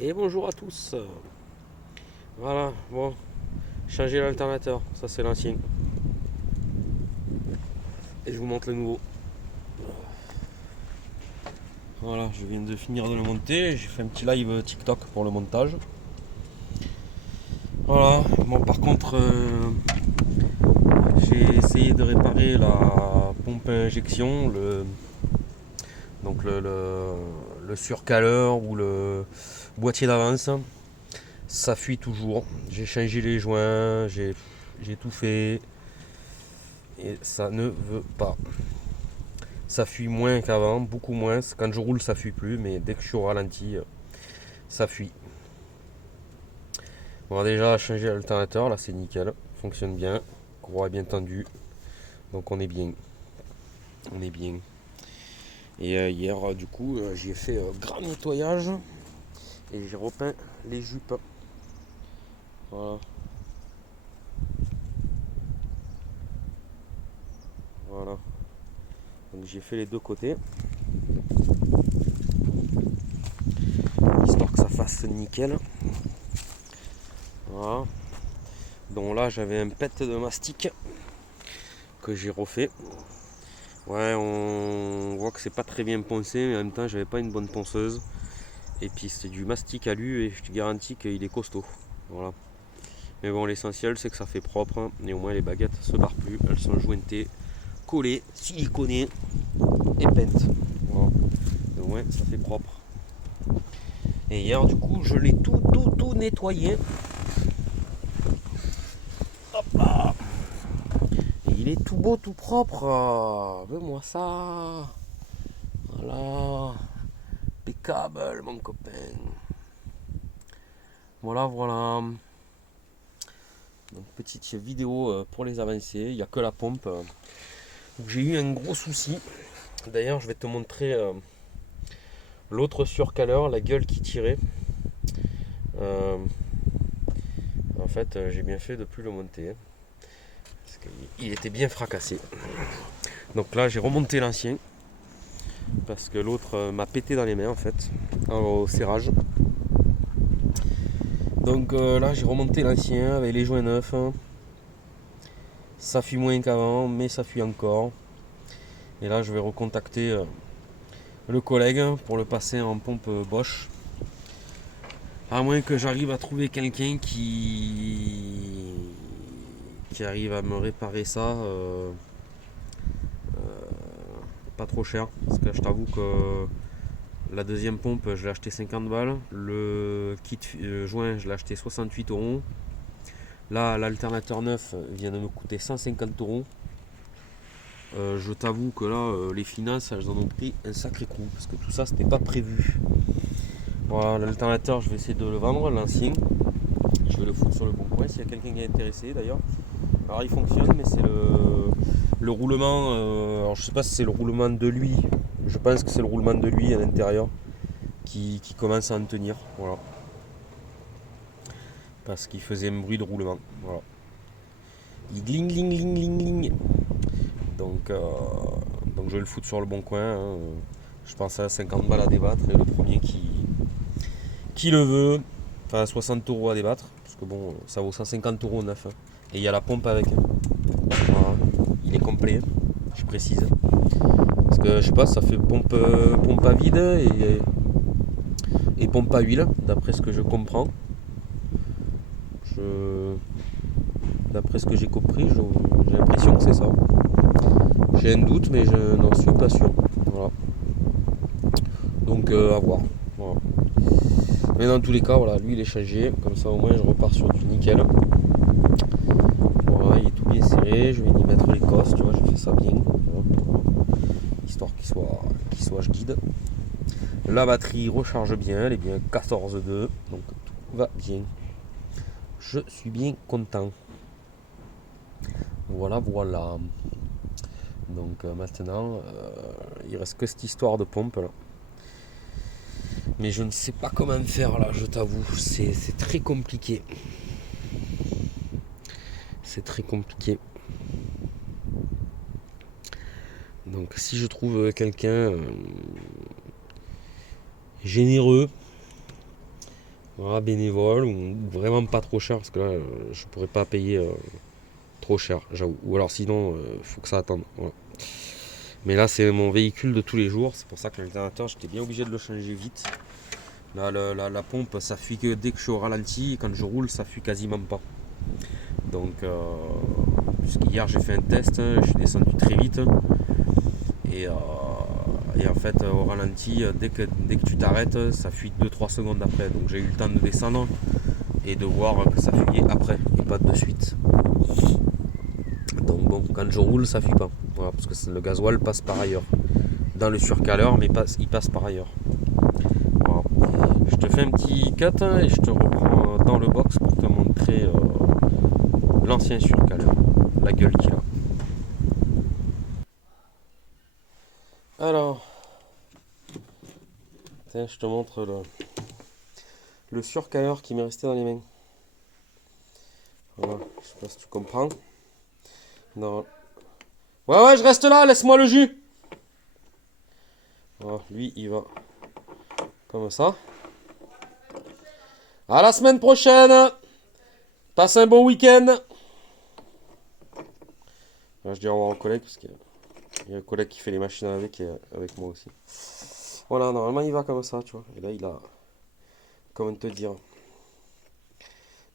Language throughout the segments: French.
Et bonjour à tous. Voilà, bon, changer l'alternateur, ça c'est l'ancien. Et je vous montre le nouveau. Voilà, je viens de finir de le monter. J'ai fait un petit live TikTok pour le montage. Voilà, bon par contre, j'ai essayé de réparer la pompe à injection, donc le surcaleur ou le boîtier d'avance. Ça fuit toujours. J'ai changé les joints, j'ai tout fait. Et ça ne veut pas. Ça fuit moins qu'avant, beaucoup moins. Quand je roule, ça fuit plus, mais dès que je suis au ralenti, ça fuit. On va déjà changer l'alternateur, là c'est nickel, fonctionne bien, courroie est bien tendue, donc on est bien. On est bien. Et hier, du coup, j'y ai fait grand nettoyage et j'ai repeint les jupes. Voilà, voilà. Donc j'ai fait les deux côtés, histoire que ça fasse nickel. Voilà. Donc là, j'avais un pet de mastic que j'ai refait. Ouais, on voit que c'est pas très bien poncé, mais en même temps, j'avais pas une bonne ponceuse. Et puis c'est du mastic alu et je te garantis qu'il est costaud. Voilà. Mais bon, l'essentiel c'est que ça fait propre et au moins les baguettes se barrent plus. Elles sont jointées, collées, siliconées et peintes. Voilà. Et au moins ça fait propre. Et hier du coup je l'ai tout nettoyé. Hop là. Et il est tout beau, tout propre. Veux-moi ça. Voilà. Impeccable mon copain. Voilà, voilà. Donc petite vidéo pour les avancées. Il n'y a que la pompe. J'ai eu un gros souci. D'ailleurs, je vais te montrer l'autre surcaleur, la gueule qui tirait. Euh, En fait, j'ai bien fait de plus le monter, hein, parce qu'il était bien fracassé. Donc là, j'ai remonté l'ancien parce que l'autre m'a pété dans les mains en fait, au serrage. Donc là, j'ai remonté l'ancien avec les joints neufs. Ça fuit moins qu'avant, mais ça fuit encore. Et là, je vais recontacter le collègue pour le passer en pompe Bosch. À moins que j'arrive à trouver quelqu'un qui arrive à me réparer ça pas trop cher. Parce que je t'avoue que la deuxième pompe, je l'ai acheté 50 balles. Le kit joint, je l'ai acheté 68 euros. Là, l'alternateur neuf vient de me coûter 150 euros. Je t'avoue que là, les finances, elles en ont pris un sacré coup. Parce que tout ça, c'était pas prévu. Voilà, l'alternateur, je vais essayer de le vendre, l'ancien. Je vais le foutre sur le bon coin s'il y a quelqu'un qui est intéressé d'ailleurs. Alors il fonctionne, mais c'est le roulement. Alors je sais pas si c'est le roulement de lui. Je pense que c'est le roulement de lui à l'intérieur qui commence à en tenir. Voilà. Parce qu'il faisait un bruit de roulement. Voilà. Il gling gling gling gling gling. Donc, euh, donc je vais le foutre sur le bon coin, hein. Je pense à 50 balles à débattre et le premier qui le veut, enfin 60 euros à débattre. Parce que bon, ça vaut 150 euros neuf, hein. Et il y a la pompe avec, hein. Voilà. Il est complet, je précise. Parce que je sais pas, ça fait pompe à vide et pompe à huile, d'après ce que je comprends. Je, D'après ce que j'ai compris, j'ai l'impression que c'est ça. J'ai un doute, mais je n'en suis pas sûr. Voilà. Donc à voir. Voilà. Mais dans tous les cas, voilà, lui il est changé. Comme ça au moins je repars sur du nickel. Voilà, il est tout bien serré. Je vais y mettre les cosses, tu vois, j'ai fait ça bien. Voilà. Histoire qu'il soit guide. La batterie recharge bien, elle est bien 14,2, donc tout va bien. Je suis bien content. Voilà, voilà. Donc maintenant, il reste que cette histoire de pompe là. Mais je ne sais pas comment faire là, je t'avoue. C'est très compliqué. C'est très compliqué. Donc si je trouve quelqu'un généreux voilà, bénévole ou vraiment pas trop cher parce que là je pourrais pas payer trop cher, j'avoue. Ou alors sinon faut que ça attende. Voilà. Mais là c'est mon véhicule de tous les jours, c'est pour ça que l'alternateur j'étais bien obligé de le changer vite. Là la pompe ça fuit que dès que je suis au ralenti et quand je roule ça fuit quasiment pas. Donc puisqu'hier j'ai fait un test, je suis descendu très vite et, en fait au ralenti dès que tu t'arrêtes ça fuit 2-3 secondes après. Donc j'ai eu le temps de descendre et de voir que ça fuyait après et pas de suite. Donc bon, quand je roule ça fuit pas. Voilà, parce que le gasoil passe par ailleurs. Dans le surcaleur mais il passe par ailleurs. Voilà. Je te fais un petit cut et je te reprends dans le box pour te montrer l'ancien surcaleur, la gueule qu'il a. Alors, tiens, je te montre le surcaleur qui m'est resté dans les mains. Voilà, je sais pas si tu comprends. Non. Ouais, je reste là, laisse-moi le jus. Voilà, lui, il va comme ça. À la semaine prochaine. Passe un bon week-end. Là, je dis au revoir au collègue parce qu'il y a un collègue qui fait les machines à laver qui est avec moi aussi. Voilà, normalement il va comme ça, tu vois. Et là, il a, comment te dire,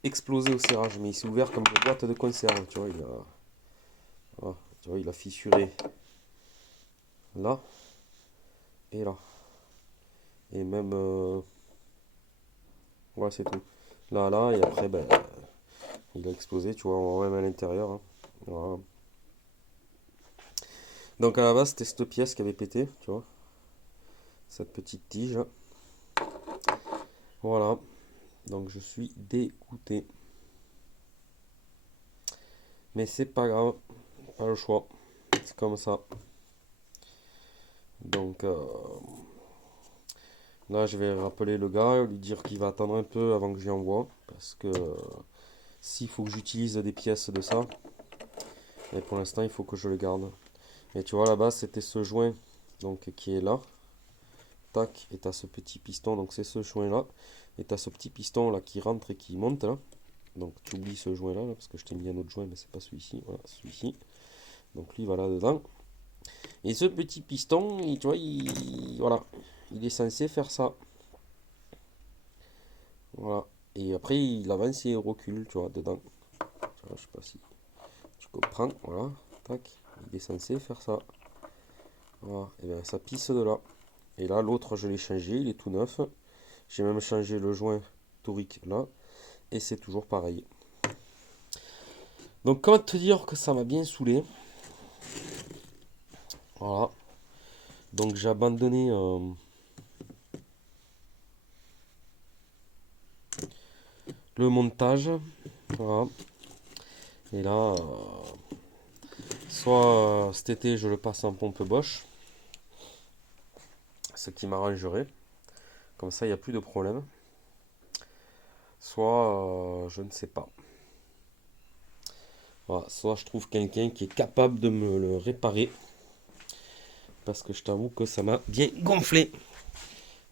explosé au serrage, mais il s'est ouvert comme une boîte de conserve, tu vois. Voilà, tu vois, il a fissuré là et là. Et même, ouais, c'est tout. Là, et après, ben, il a explosé, tu vois, on voit même à l'intérieur. Hein. Voilà. Donc à la base, c'était cette pièce qui avait pété, tu vois. Cette petite tige. Voilà. Donc je suis dégoûté. Mais c'est pas grave, pas le choix. C'est comme ça. Donc là, je vais rappeler le gars, lui dire qu'il va attendre un peu avant que j'y envoie. Parce que s'il faut que j'utilise des pièces de ça, mais pour l'instant, il faut que je le garde. Et tu vois, là-bas, c'était ce joint donc, qui est là. Tac, et t'as ce petit piston, donc c'est ce joint-là. Et t'as ce petit piston là qui rentre et qui monte là. Donc tu oublies ce joint-là, là, parce que je t'ai mis un autre joint, mais c'est pas celui-ci. Voilà, celui-ci. Donc lui, voilà dedans. Et ce petit piston, tu vois, voilà, il est censé faire ça. Voilà. Et après, il avance et il recule, tu vois, dedans. Tu vois, je sais pas si tu comprends. Voilà. Tac. Il est censé faire ça. Voilà. Et bien, ça pisse de là. Et là, l'autre, je l'ai changé. Il est tout neuf. J'ai même changé le joint torique là. Et c'est toujours pareil. Donc, comment te dire que ça m'a bien saoulé. Voilà. Donc, j'ai abandonné le montage. Voilà. Et là, soit cet été, je le passe en pompe Bosch. Ce qui m'arrangerait. Comme ça, il n'y a plus de problème. Soit, je ne sais pas. Voilà. Soit je trouve quelqu'un qui est capable de me le réparer. Parce que je t'avoue que ça m'a bien gonflé.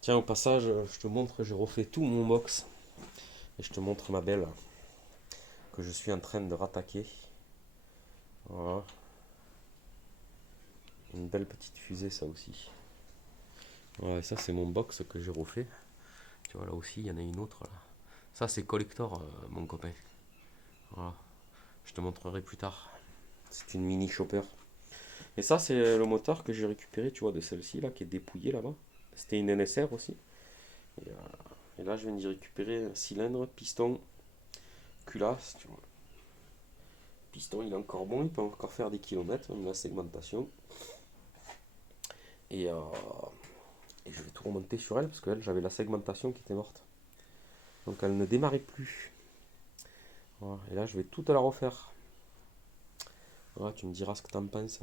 Tiens, au passage, je te montre, j'ai refait tout mon box. Et je te montre ma belle que je suis en train de rattaquer. Voilà. Une belle petite fusée, ça aussi. Voilà, ça c'est mon box que j'ai refait. Tu vois, là aussi, il y en a une autre. Là. Ça, c'est collector, mon copain. Voilà. Je te montrerai plus tard. C'est une mini chopper. Et ça, c'est le moteur que j'ai récupéré, tu vois, de celle-ci, là, qui est dépouillée là-bas. C'était une NSR aussi. Et là, je viens d'y récupérer un cylindre, piston, culasse, tu vois. Piston, il est encore bon, il peut encore faire des kilomètres, même la segmentation. Et, je vais tout remonter sur elle, parce qu'elle, j'avais la segmentation qui était morte. Donc elle ne démarrait plus. Voilà. Et là, je vais tout la refaire. Voilà, tu me diras ce que tu en penses.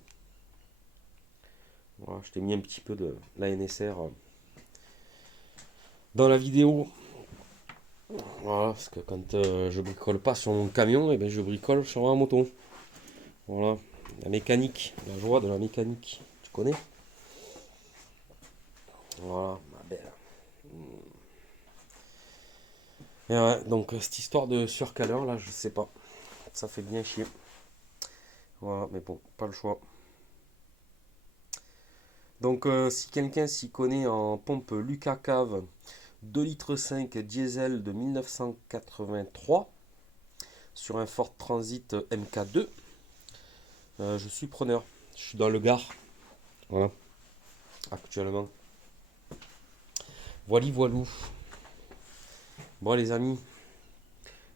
Voilà, je t'ai mis un petit peu de la NSR dans la vidéo. Voilà, parce que quand je bricole pas sur mon camion, et ben je bricole sur ma moto. Voilà, la mécanique, la joie de la mécanique. Tu connais? Voilà, ma belle. Et ouais, donc cette histoire de surcaleur là, je sais pas. Ça fait bien chier. Voilà, mais bon, pas le choix. Donc si quelqu'un s'y connaît en pompe Lucas Cave 2,5 litres diesel de 1983 sur un Ford Transit MK2, je suis preneur. Je suis dans le Gard. Voilà, actuellement. Voili voilou. Bon les amis,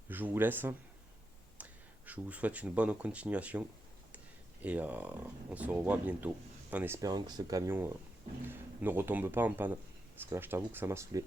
je vous laisse. Je vous souhaite une bonne continuation. Et on se revoit bientôt. En espérant que ce camion ne retombe pas en panne. Parce que là je t'avoue que ça m'a saoulé.